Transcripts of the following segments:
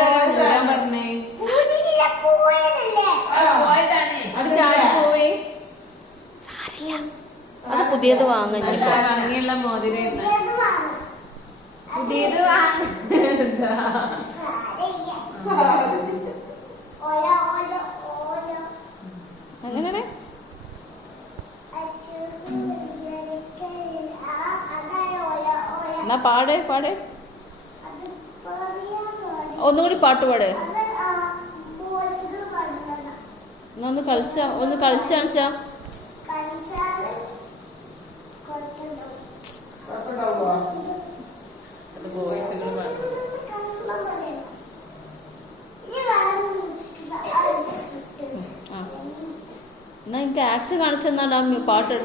പറഞ്ഞേ പോയി. അത് പുതിയത് വാങ്ങാൻ ഭംഗിയുള്ള മോതിരം പുതിയത് വാങ്ങ അങ്ങനെ എന്നാ പാടേ പാടേ ഒന്നുകൂടി പാട്ട് പാടേ. ഒന്ന് കളിച്ച് കാണിച്ചാ. എന്നാ എനിക്ക് ആക്ഷൻ കാണിച്ചെന്നാടാ പാട്ട്.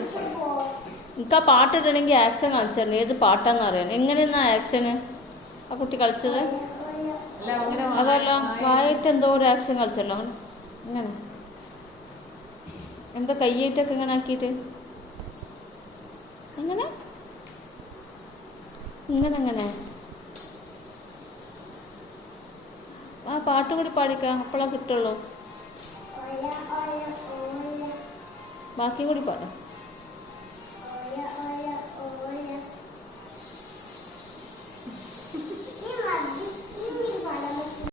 എനിക്ക് ആ പാട്ടിടണമെങ്കിൽ ആക്ഷൻ കാണിച്ചിട്ടുണ്ട്. ഏത് പാട്ടാന്ന് അറിയാൻ. എങ്ങനെയെന്നാ ആക്ഷന് ആ കുട്ടി കളിച്ചത്? അതല്ല വായിട്ട് എന്തോ ഒരു ആക്ഷൻ കളിച്ചല്ലോ. ഇങ്ങനെ എന്താ കയ്യായിട്ടൊക്കെ ഇങ്ങനെ ആക്കിയിട്ട് അങ്ങനെ ഇങ്ങനെ അങ്ങനെ ആ പാട്ട് കൂടി പാടിക്കാം. അപ്പോഴാ കിട്ടുള്ളൂ. ബാക്കി കൂടി പാടാം.